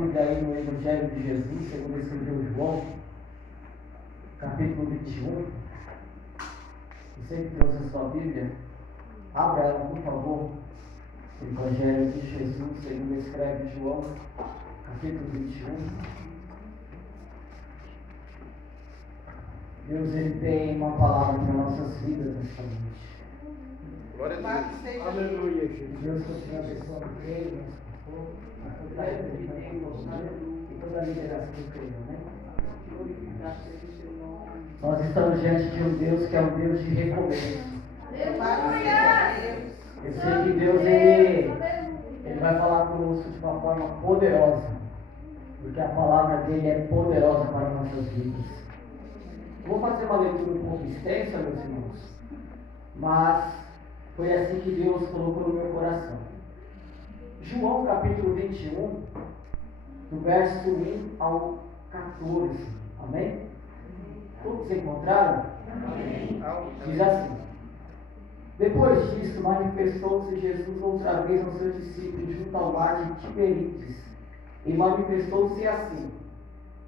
Bíblia aí no Evangelho de Jesus, segundo escreveu João, capítulo 21. Você que trouxe a sua Bíblia, abra ela, por favor. Evangelho de Jesus, segundo escreve João, capítulo 21. Deus, Ele tem uma palavra para nossas vidas nesta noite. Glória a Deus. Aleluia, Jesus. Deus continue abençoando Ele, nosso pastor, e toda a liderança do Creio, né? Nós estamos diante de um Deus que é um Deus de recomeço. Eu sei que Deus, Ele vai falar conosco de uma forma poderosa, porque a palavra dele é poderosa para nossas vidas. Vou fazer uma leitura um pouco extensa, meus irmãos, mas foi assim que Deus colocou no meu coração. João capítulo 21, do verso 1 ao 14. Amém? Todos encontraram? Amém. Diz assim: depois disso, manifestou-se Jesus outra vez aos seus discípulos junto ao mar de Tiberíades, e manifestou-se assim: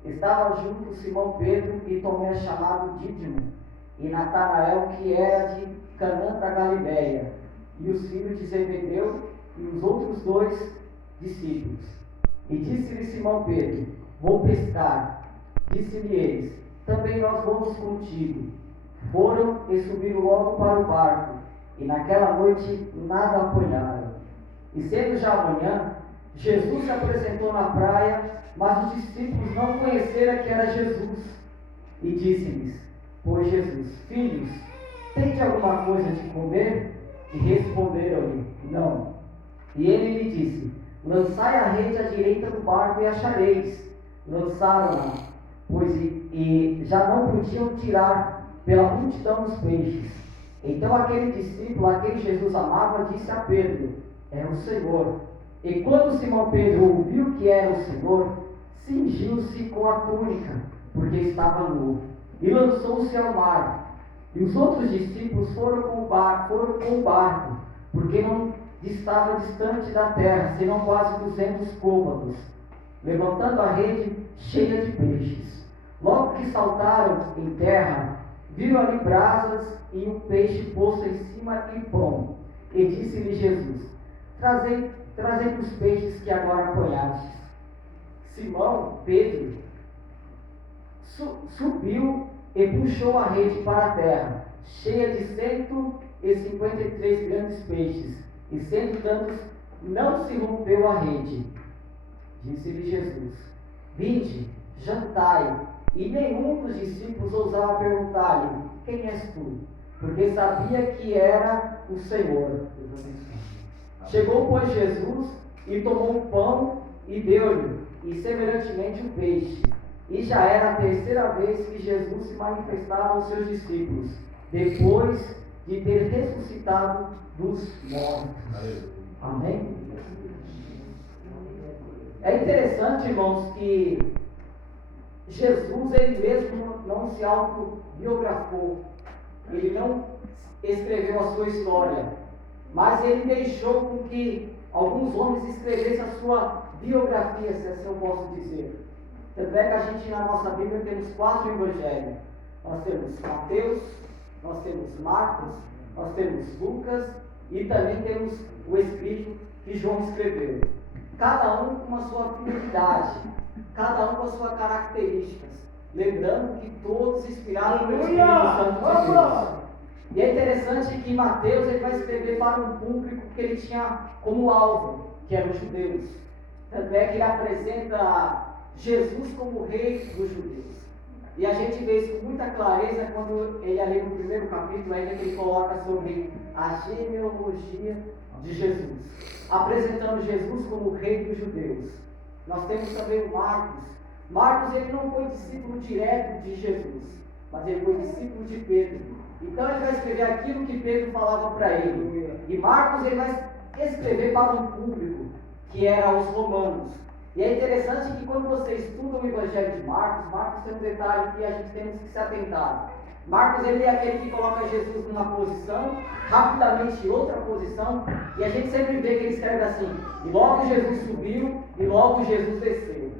estava junto Simão Pedro e Tomé chamado Dídimo, e Natanael, que era de Canaã da Galileia, e os filhos de Zebedeu e os outros dois discípulos. E disse-lhe Simão Pedro: vou pescar. Disse-lhe eles: também nós vamos contigo. Foram e subiram logo para o barco, e naquela noite nada apanharam. E sendo já amanhã, Jesus se apresentou na praia, mas os discípulos não conheceram que era Jesus. E disse-lhes, pois Jesus: filhos, tende alguma coisa de comer? E responderam-lhe: não. E ele lhe disse: lançai a rede à direita do barco e achareis. Lançaram-na, pois e já não podiam tirar pela multidão dos peixes. Então aquele discípulo, a quem Jesus amava, disse a Pedro: é o Senhor. E quando Simão Pedro ouviu que era o Senhor, cingiu-se com a túnica, porque estava nu, e lançou-se ao mar. E os outros discípulos foram com o barco, porque não estava distante da terra, senão quase 200 côvados, levantando a rede cheia de peixes. Logo que saltaram em terra, viram ali brasas e um peixe posto em cima e pão. E disse-lhe Jesus: trazei os peixes que agora apanhastes. Simão Pedro subiu e puxou a rede para a terra, cheia de 153 grandes peixes, e sendo tantos, não se rompeu a rede. Disse-lhe Jesus: vinde, jantai. E nenhum dos discípulos ousava perguntar-lhe: quem és tu? Porque sabia que era o Senhor. Chegou, pois, Jesus e tomou o pão e deu-lhe, e semelhantemente o peixe. E já era a terceira vez que Jesus se manifestava aos seus discípulos, depois de ter ressuscitado dos mortos. Amém? É interessante, irmãos, que Jesus, ele mesmo não se autobiografou. Ele não escreveu a sua história, mas ele deixou com que alguns homens escrevessem a sua biografia, se assim eu posso dizer. Tanto é que a gente, na nossa Bíblia, temos 4 evangelhos. Nós temos Mateus, nós temos Marcos, nós temos Lucas e também temos o escrito que João escreveu. Cada um com a sua finalidade, cada um com as suas características. Lembrando que todos inspiraram pelo Espírito Santo de Deus. E é interessante que Mateus ele vai escrever para um público que ele tinha como alvo, que eram os judeus. Tanto é que ele apresenta Jesus como rei dos judeus. E a gente vê isso com muita clareza quando ele ali no primeiro capítulo, ainda que ele coloca sobre a genealogia de Jesus, apresentando Jesus como rei dos judeus. Nós temos também o Marcos. Marcos ele não foi discípulo direto de Jesus, mas ele foi discípulo de Pedro. Então ele vai escrever aquilo que Pedro falava para ele. E Marcos ele vai escrever para um público que era os romanos. E é interessante que quando você estuda o Evangelho de Marcos, Marcos tem um detalhe que a gente temos que se atentar. Marcos ele é aquele que coloca Jesus numa posição, rapidamente em outra posição, e a gente sempre vê que ele escreve assim: e logo Jesus subiu, e logo Jesus desceu.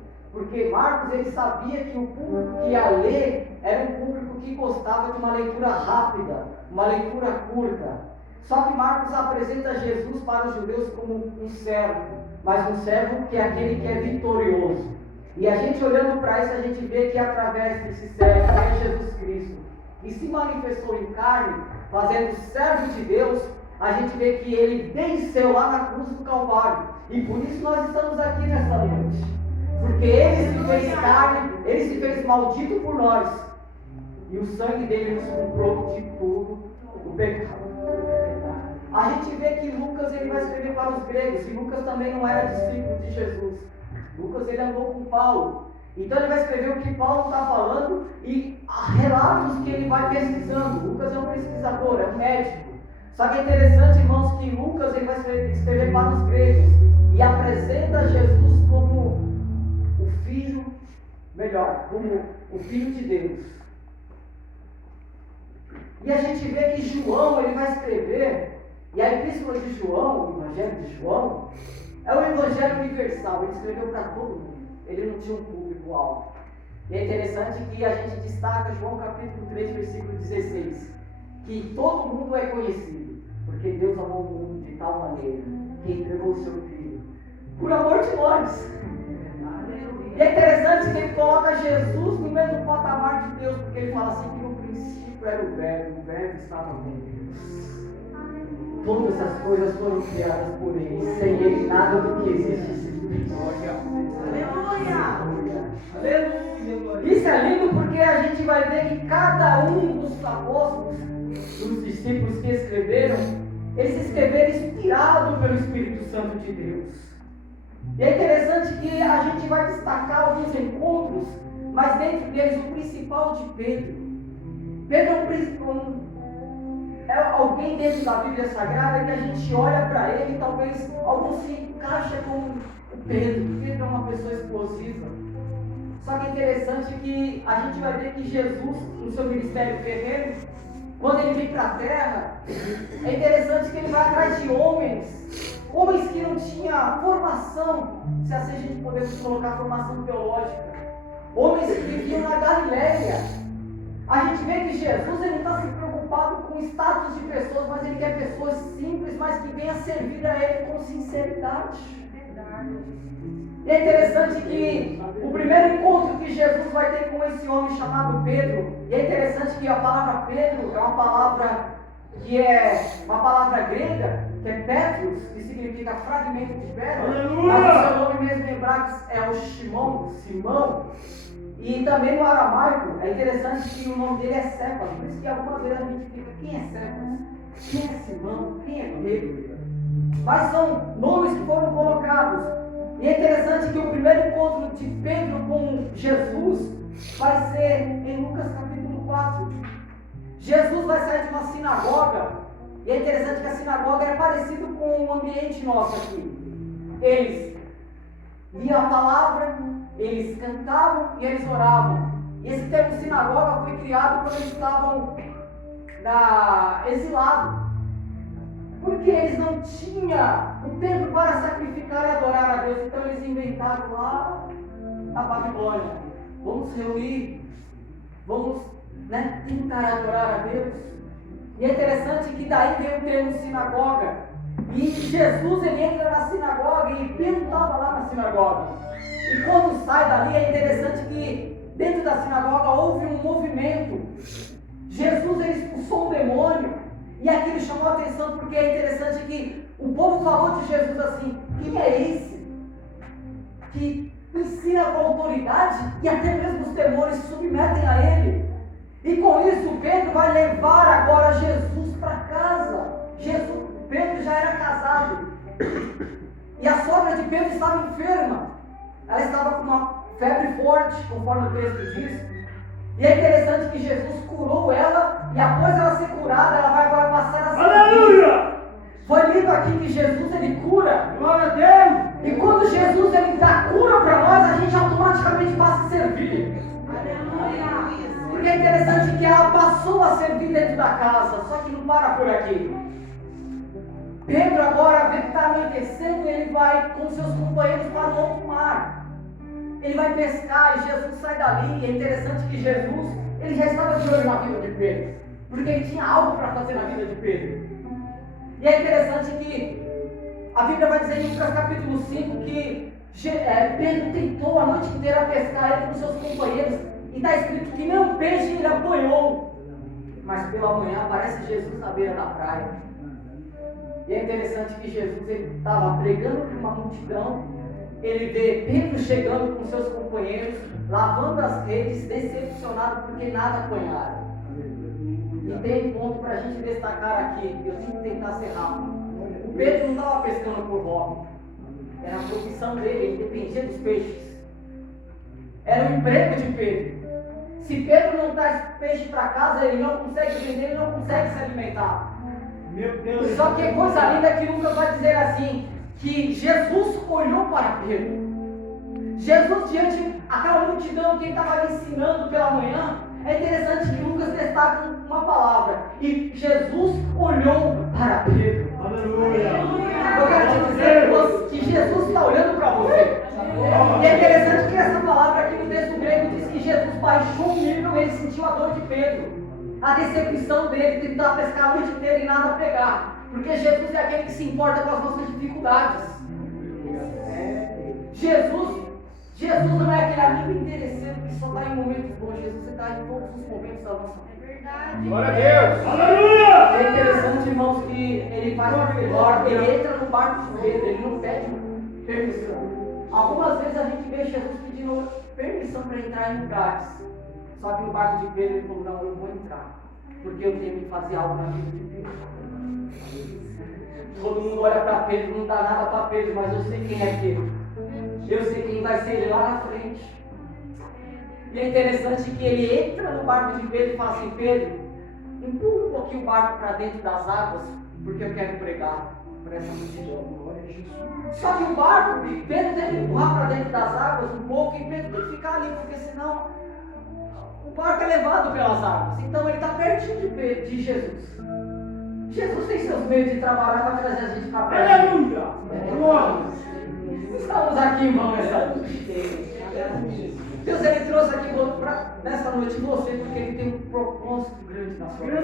Porque Marcos ele sabia que o público que ia ler era um público que gostava de uma leitura rápida, uma leitura curta. Só que Marcos apresenta Jesus para os judeus como um servo, mas um servo que é aquele que é vitorioso. E a gente olhando para isso, a gente vê que através desse servo é Jesus Cristo, que se manifestou em carne, fazendo servo de Deus, a gente vê que ele venceu lá na cruz do Calvário. E por isso nós estamos aqui nessa noite. Porque ele se fez carne, ele se fez maldito por nós. E o sangue dele nos comprou de tudo o pecado. A gente vê que Lucas ele vai escrever para os gregos, e Lucas também não era discípulo de Jesus. Lucas ele andou com Paulo. Então ele vai escrever o que Paulo está falando e relatos que ele vai pesquisando. Lucas é um pesquisador, é um médico. Só que é interessante, irmãos, que Lucas ele vai escrever para os gregos e apresenta Jesus como o filho, como o filho de Deus. E a gente vê que João ele vai escrever, e a epístola de João, o evangelho de João, é o evangelho universal. Ele escreveu para todo mundo, ele não tinha um público-alvo. E é interessante que a gente destaca João capítulo 3, versículo 16, que todo mundo é conhecido, porque Deus amou o mundo de tal maneira que entregou o seu Filho por amor de nós. E é interessante que ele coloca Jesus no mesmo patamar de Deus, porque ele fala assim que no princípio era o Verbo estava com Deus. Todas as coisas foram criadas por ele, sem ele nada do que existe existe. Aleluia! Aleluia! Isso é lindo porque a gente vai ver que cada um dos apóstolos, dos discípulos que escreveram, eles escreveram inspirado pelo Espírito Santo de Deus. E é interessante que a gente vai destacar alguns encontros, mas dentro deles o principal de Pedro. Pedro é alguém dentro da Bíblia Sagrada que a gente olha para ele e talvez alguns se encaixa com o Pedro. Pedro é uma pessoa explosiva. Só que é interessante que a gente vai ver que Jesus, no seu ministério terreno, quando ele vem para a terra, é interessante que ele vai atrás de homens que não tinham formação, se assim a gente podemos colocar formação teológica, homens que viviam na Galileia. A gente vê que Jesus ele não está se preocupado com o status de pessoas, mas ele quer pessoas simples, mas que venham servir a ele com sinceridade. E é interessante que o primeiro encontro que Jesus vai ter com esse homem chamado Pedro, e é interessante que a palavra Pedro é uma palavra que é uma palavra grega, que é Petros, que significa fragmento de pedra, mas o seu nome mesmo em hebraico é o Simão. E também no aramaico, é interessante que o nome dele é Cefas, por isso que algumas vezes a gente fica, quem é Cefas? Quem é Simão? Quem é Pedro? Mas são nomes que foram colocados. E é interessante que o primeiro encontro de Pedro com Jesus vai ser em Lucas capítulo 4. Jesus vai sair de uma sinagoga, e é interessante que a sinagoga é parecido com o ambiente nosso aqui. Eles liam a palavra, eles cantavam e eles oravam. E esse termo sinagoga foi criado quando eles estavam exilados. Porque eles não tinham o tempo para sacrificar e adorar a Deus. Então eles inventaram lá na Babilônia. Vamos reunir, vamos tentar adorar a Deus. E é interessante que daí vem o termo sinagoga. E Jesus ele entra na sinagoga e Pedro estava lá na sinagoga. E quando sai dali é interessante que dentro da sinagoga houve um movimento. Jesus ele expulsou um demônio. E aquilo chamou a atenção porque é interessante que o povo falou de Jesus assim: quem é esse que ensina com autoridade e até mesmo os demônios se submetem a ele? E com isso Pedro vai levar agora Jesus para casa. Pedro já era casado e a sogra de Pedro estava enferma. Ela estava com uma febre forte, conforme o texto diz. E é interessante que Jesus curou ela, e após ela ser curada, ela vai agora passar a servir. Aleluia! Foi lido aqui que Jesus ele cura. Glória a Deus! E quando Jesus ele dá cura para nós, a gente automaticamente passa a servir. Aleluia! Porque é interessante que ela passou a servir dentro da casa, só que não para por aqui. Pedro agora vê que está anoitecendo, ele vai com seus companheiros para o alto mar. Ele vai pescar e Jesus sai dali. É interessante que Jesus, ele já estava de olho na vida de Pedro, porque ele tinha algo para fazer na vida de Pedro. E é interessante que a Bíblia vai dizer em Lucas capítulo 5 que Pedro tentou a noite inteira pescar ele com seus companheiros, e está escrito que nem um peixe ele apanhou, mas pela manhã aparece Jesus na beira da praia. E é interessante que Jesus estava pregando para uma multidão, ele vê Pedro chegando com seus companheiros, lavando as redes, decepcionado porque nada apanharam. E tem ponto para a gente destacar aqui, eu tenho que tentar ser rápido. O Pedro não estava pescando por hobby, era a profissão dele, ele dependia dos peixes. Era o emprego de Pedro. Se Pedro não traz peixe para casa, ele não consegue vender, ele não consegue se alimentar. Meu Deus. Só que a coisa linda é que Lucas vai dizer assim, que Jesus olhou para Pedro. Jesus, diante daquela multidão que ele estava ensinando pela manhã, é interessante que Lucas destaca uma palavra, e Jesus olhou para Pedro. Aleluia. Eu quero te dizer que Jesus está olhando para você. E é interessante que essa palavra aqui no texto grego diz que Jesus baixou o nível, ele sentiu a dor de Pedro, a decepção dele, tentar pescar a noite inteira e nada pegar. Porque Jesus é aquele que se importa com as nossas dificuldades. Jesus não é aquele amigo interesseiro que só está em momentos bons. Jesus está em todos os momentos da nossa vida. Glória a Deus. Aleluia. É interessante, irmãos, que ele faz o melhor, ele entra no barco de Pedro, ele não pede permissão. Algumas vezes a gente vê Jesus pedindo permissão para entrar em lugares. Só que no barco de Pedro ele falou, não, eu vou entrar, porque eu tenho que fazer algo na vida de Pedro. Todo mundo olha para Pedro, não dá nada para Pedro, mas eu sei quem é Pedro. Eu sei quem vai ser ele lá na frente. E é interessante que ele entra no barco de Pedro e fala assim, Pedro, empurra um pouquinho o barco para dentro das águas, porque eu quero pregar para essa multidão. Só que o barco, Pedro tem que empurrar para dentro das águas um pouco, e Pedro tem que ficar ali, porque senão o barco é levado pelas águas. Então ele está pertinho de Jesus. Jesus tem seus meios de trabalhar para trazer a gente para perto. Aleluia. Estamos aqui, irmão, nessa noite. Deus, ele trouxe aqui nessa noite você, porque ele tem um propósito grande na sua vida.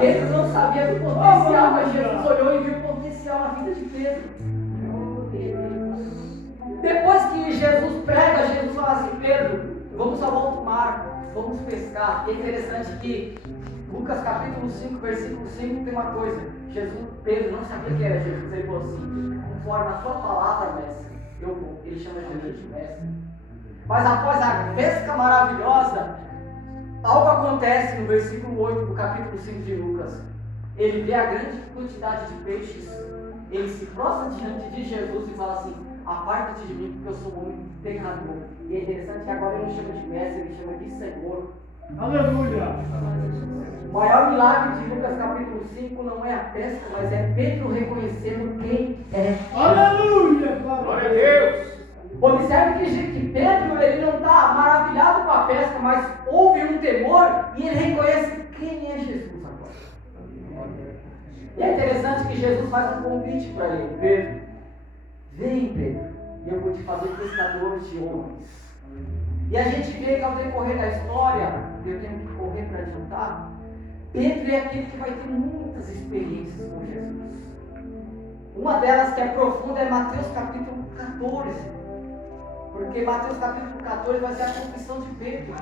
Pedro não sabia do potencial, mas Jesus olhou e viu o potencial na vida de Pedro. Depois que Jesus prega, Jesus fala assim, Pedro, vamos ao alto mar, vamos pescar. E é interessante que Lucas capítulo 5, versículo 5 tem uma coisa. Pedro não sabia que era Jesus, ele falou assim, conforme a sua palavra, mestre, eu vou. Ele chama Jesus de mestre. Mas após a pesca maravilhosa, algo acontece no versículo 8 do capítulo 5 de Lucas. Ele vê a grande quantidade de peixes, ele se prostra diante de Jesus e fala assim, aparta-te de mim, porque eu sou um homem pecador. E é interessante que agora ele não chama de mestre, ele chama de Senhor. Aleluia. O maior milagre de Lucas capítulo 5 não é a pesca, mas é Pedro reconhecendo quem é. Aleluia. Glória a Deus. Observe que Pedro ele não está maravilhado com a pesca, mas houve um temor e ele reconhece quem é Jesus agora. E é interessante que Jesus faz um convite para ele, Pedro, vem Pedro, e eu vou te fazer pescadores de homens. E a gente vê que ao decorrer da história, eu tenho que correr para adiantar, Pedro é aquele que vai ter muitas experiências com Jesus. Uma delas que é profunda é Mateus capítulo 14. Porque Mateus capítulo 14 vai ser a confissão de Pedro.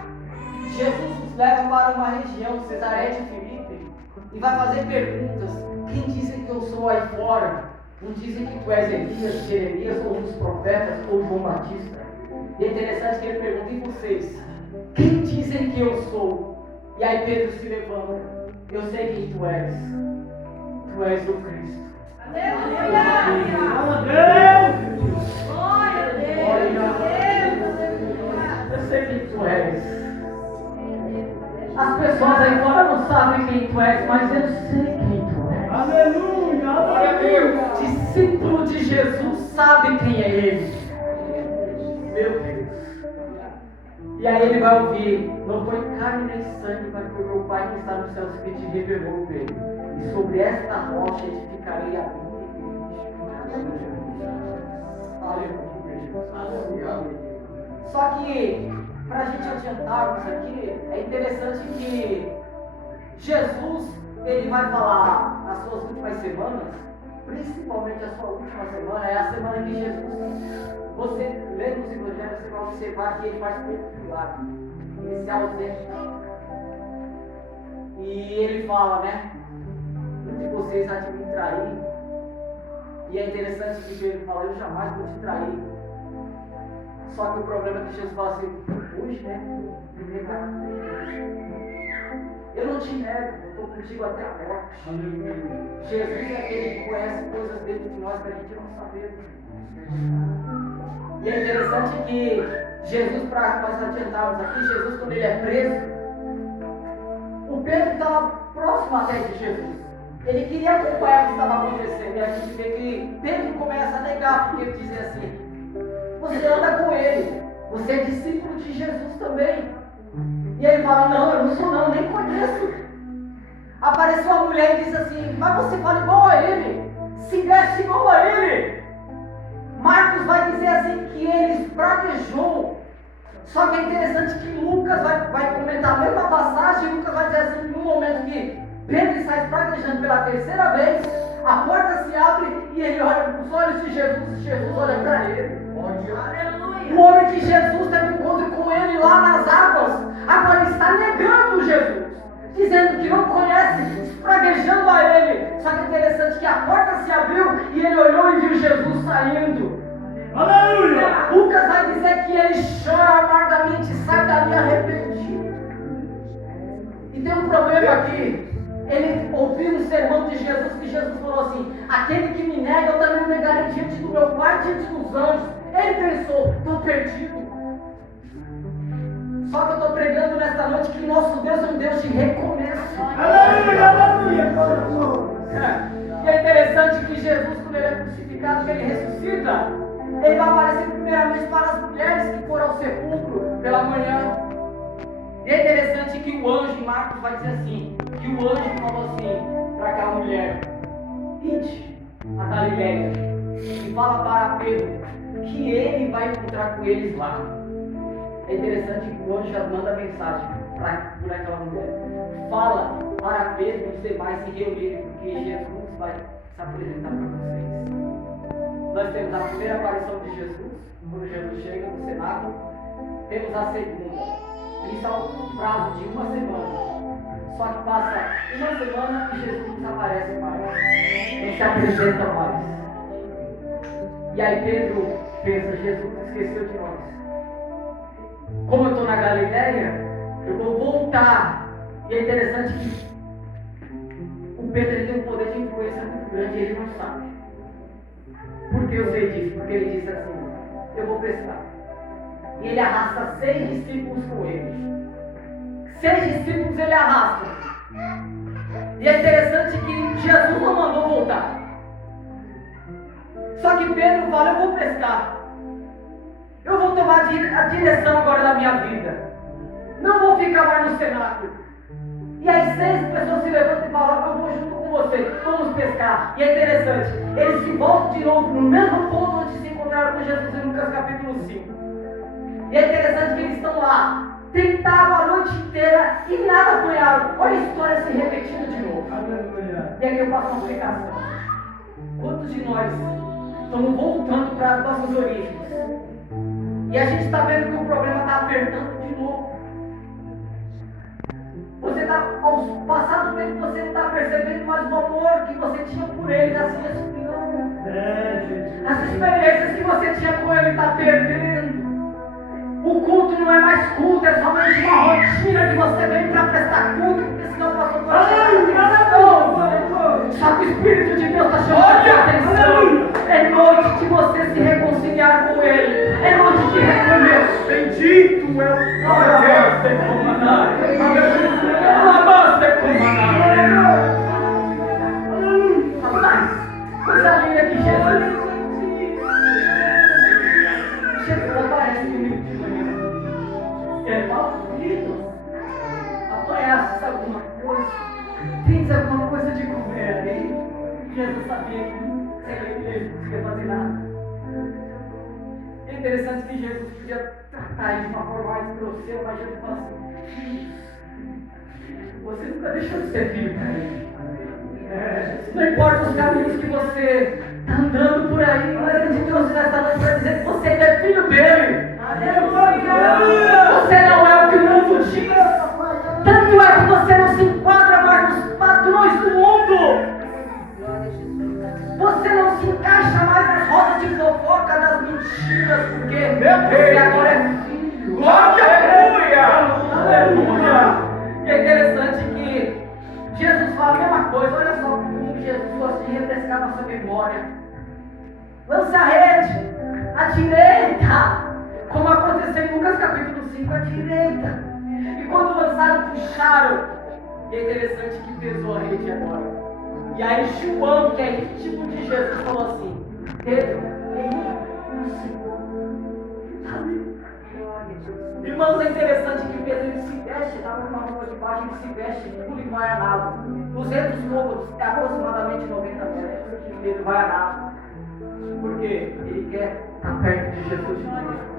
Jesus nos leva para uma região, Cesareia de Filipe, e vai fazer perguntas. Quem dizem que eu sou aí fora? Uns dizem que tu és Elias, Jeremias, ou um dos profetas, ou João Batista. E é interessante que ele pergunta, e vocês? Quem dizem que eu sou? E aí Pedro se levanta, eu sei quem tu és. Tu és o Cristo. Aleluia. Glória a Deus. Eu sei quem tu és. As pessoas aí fora não sabem quem tu és, mas eu sei quem tu és. Aleluia. Glória a Deus. Discípulo de Jesus sabe quem é ele. Meu Deus. E aí ele vai ouvir, não foi carne nem sangue, mas foi meu Pai que está nos céus que te revelou, Pedro. E sobre esta rocha edificarei a minha igreja. Aleluia, Jesus. Só que, para a gente adiantarmos aqui, é interessante que Jesus, ele vai falar nas suas últimas semanas, principalmente a sua última semana, é a semana que Jesus, você lê nos evangelhos, você vai observar que ele faz pouco milagre, ele se ausenta. E ele fala, né? Um de vocês há de me trair. E é interessante que Pedro fala, eu jamais vou te trair. Só que o problema é que Jesus fala assim, hoje, né? Me negar. Eu não te nego, eu estou contigo até a morte. Jesus é aquele que conhece coisas dentro de nós que a gente não sabe. E é interessante que Jesus, para nós adiantarmos aqui, Jesus, quando ele é preso, o Pedro estava próximo até de Jesus. Ele queria acompanhar o que estava acontecendo. E a gente vê que Pedro começa a negar, porque ele dizia assim, você anda com ele, você é discípulo de Jesus também. E ele fala, não, eu não sou não, nem conheço. Apareceu uma mulher e disse assim, mas você fala igual a ele, se veste igual a ele. Marcos vai dizer assim que ele praguejou. Só que é interessante que Lucas vai comentar a mesma passagem. E Lucas vai dizer assim, no momento que Pedro sai praguejando pela terceira vez, a porta se abre e ele olha para os olhos de Jesus e Jesus olha para ele. O homem que Jesus teve um encontro com ele lá nas águas, agora ele está negando Jesus, dizendo que não conhece, praguejando a ele. Só que é interessante que a porta se abriu e ele olhou e viu Jesus saindo. Aleluia! Lucas vai dizer que ele chora amargamente e sai dali arrependido. E tem um problema aqui. Ele ouviu um sermão de Jesus que Jesus falou assim, aquele que me nega eu também o negarei diante do meu Pai, diante dos anjos. Ele pensou, estou perdido. Só que eu estou pregando nesta noite que nosso Deus é um Deus de recomeço. Aleluia, aleluia! E é interessante que Jesus, quando ele é crucificado, que ele ressuscita, ele vai aparecer primeiramente para as mulheres que foram ao sepulcro pela manhã. E é interessante que o anjo, em Marcos vai dizer assim, que o anjo falou assim para aquela mulher, ide a Galileia e fala para Pedro que ele vai encontrar com eles lá. É interessante que o anjo já manda mensagem para aquela mulher. Fala para Pedro e os demais se reunirem, porque Jesus vai se apresentar para vocês. Nós temos a primeira aparição de Jesus, quando Jesus chega no cenáculo. Temos a segunda. Isso é um prazo de uma semana. Só que passa uma semana e Jesus não desaparece mais. Não se apresenta mais. E aí Pedro pensa, Jesus esqueceu de nós. Como eu estou na Galileia, eu vou voltar. E é interessante que o Pedro ele tem um poder de influência muito grande e ele não sabe. Por que eu sei disso? Porque ele disse assim, eu vou pescar. E ele arrasta 6 discípulos com ele. 6 discípulos ele arrasta. E é interessante que Jesus não mandou voltar. Só que Pedro fala, eu vou pescar. Eu vou tomar a direção agora da minha vida. Não vou ficar mais no cenáculo. E as 6 pessoas se levantam e falam, eu vou junto com você, vamos pescar. E é interessante, eles se voltam de novo no mesmo ponto onde se encontraram com Jesus em Lucas capítulo 5. E é interessante que eles estão lá. Tentaram a noite inteira e nada apanharam. Olha a história se repetindo de novo. Aleluia! E aqui eu faço uma explicação. Quantos de nós estamos voltando para as nossas origens? E a gente está vendo que o problema está apertando de novo. Você está, ao passar do tempo, você não está percebendo mais o amor que você tinha por ele, está se resfriando. As experiências que você tinha com ele está perdendo. O culto não é mais culto, é somente uma rotina que você vem para prestar culto, porque senão o pastor pode Só que o Espírito de Deus está chamando a atenção. É noite de você se reconciliar com Ele. É noite de recomeço. Bendito é o nome de Deus. Coisa linda que Jesus aparece comigo de manhã. Ele fala, filho, apanhasse alguma coisa, tens alguma coisa de comer ali. Jesus sabia que sem ele não conseguia fazer nada. É interessante que Jesus podia tratar ele de uma forma mais grosseira, mas Jesus fala assim: filhos, você nunca deixou de ser filho para ele. Não importa os caminhos que você está andando por aí, mas ele te trouxe nessa noite para dizer que você ainda é filho dele. Você não é o que o mundo diz. Tanto é que você não se enquadra mais nos padrões do mundo. Você não se encaixa mais nas rodas de fofoca, das mentiras, porque você agora é filho. Aleluia! Aleluia! E é interessante que Jesus fala a mesma coisa. Olha só como Jesus gosta de refrescar nossa memória. Lança a rede à direita, como aconteceu em Lucas capítulo 5, à direita. E quando lançaram, puxaram. E é interessante que pesou a rede agora. E aí João, que é tipo de Jesus, falou assim: Pedro, irmãos, é interessante que Pedro ele se veste, estava numa roupa de baixo, ele se veste puro e vai a nada. 200 côvados, é aproximadamente 90 metros, que Pedro vai a nada. Porque ele quer estar perto de Jesus de novo.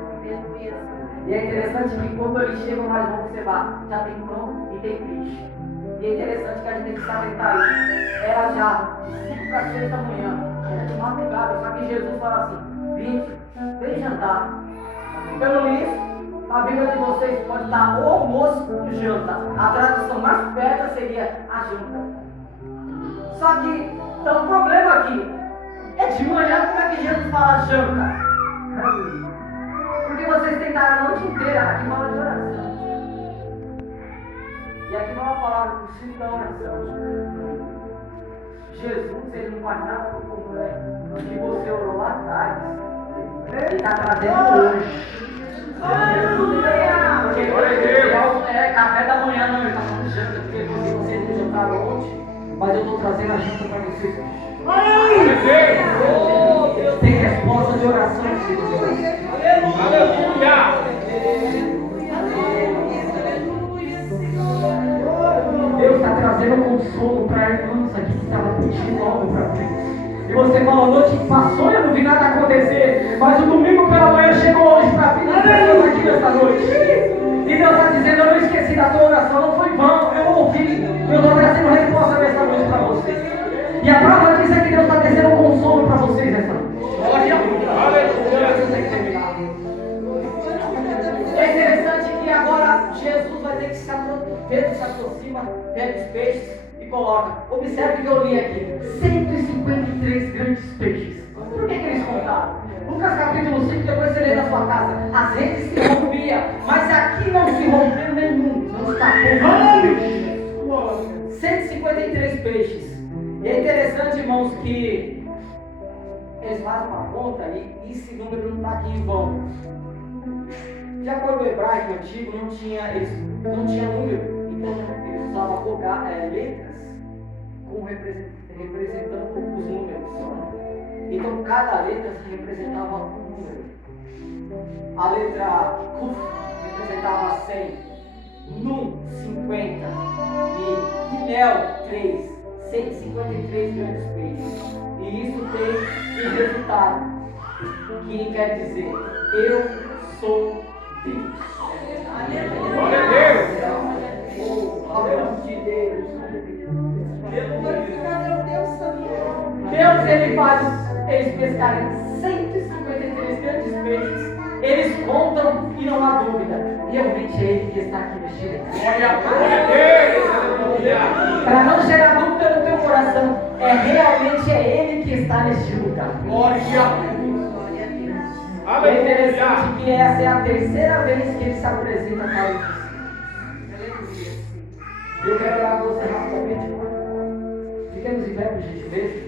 E é interessante que quando eles chegam mais longe, você vai, já tem pão e tem peixe. E é interessante que a gente tem que se atentar a isso. Era já de 5 para 6 da manhã, era de madrugada, só que Jesus fala assim: vem jantar. Pelo isso, a Bíblia de vocês pode dar o almoço ou janta. A tradução mais perto seria a janta. Só que tem um problema aqui. É de manhã, como é que Jesus fala janta? Porque vocês tentaram a noite inteira, aqui fala de oração. E aqui não é uma palavra possível da oração. Jesus, ele não faz nada por completo. O que você orou lá atrás, ele está trazendo hoje. Aleluia! Porque é café da manhã, não, ele está falando janta, porque vocês não jantaram ontem, mas eu estou trazendo a janta para vocês hoje. Tem resposta de oração, filhos. Aleluia! Deus está trazendo consolo para a irmã aqui que estava pedindo algo para mim. E você falou, a noite passou e eu não vi nada acontecer. Mas o domingo pela manhã chegou hoje para vir pessoas aqui nessa noite. E Deus está dizendo, eu não esqueci da tua oração, não foi vão, eu ouvi. Eu estou trazendo resposta nessa noite para vocês. E a prova disso é que Deus está trazendo um consolo para vocês nessa noite. É interessante que agora Jesus vai ter que se aproximar. Pedro se aproxima, pega os peixes e coloca. Observe que eu li aqui: 153 grandes peixes. Por que eles contaram? Lucas capítulo 5, depois você lê na sua casa. As redes se rompiam, mas aqui não se rompeu nenhum. Não está rompendo. 153 peixes. E é interessante, irmãos, que eles fazem uma conta e esse número não está aqui em vão. De acordo com o hebraico antigo, eles não tinham número, então eles usavam letras representando os números. Então cada letra representava um número. A letra Kuf representava 100, Nun 50 e Gimel 3, 153 grandes peixes. E isso tem um resultado que quer dizer: eu sou Deus. Glória a Deus. De Deus. Deus, ele faz eles pescarem 153 grandes peixes. Eles contam e não há dúvida. Realmente é ele que está aqui neste lugar. Glória a Deus. Para não gerar dúvida no teu coração, realmente é ele que está neste lugar. Glória a Deus. É interessante que essa é a terceira vez que ele se apresenta para os discípulos. Eu quero orar com você rapidamente. Fiquemos em pé, por gentileza.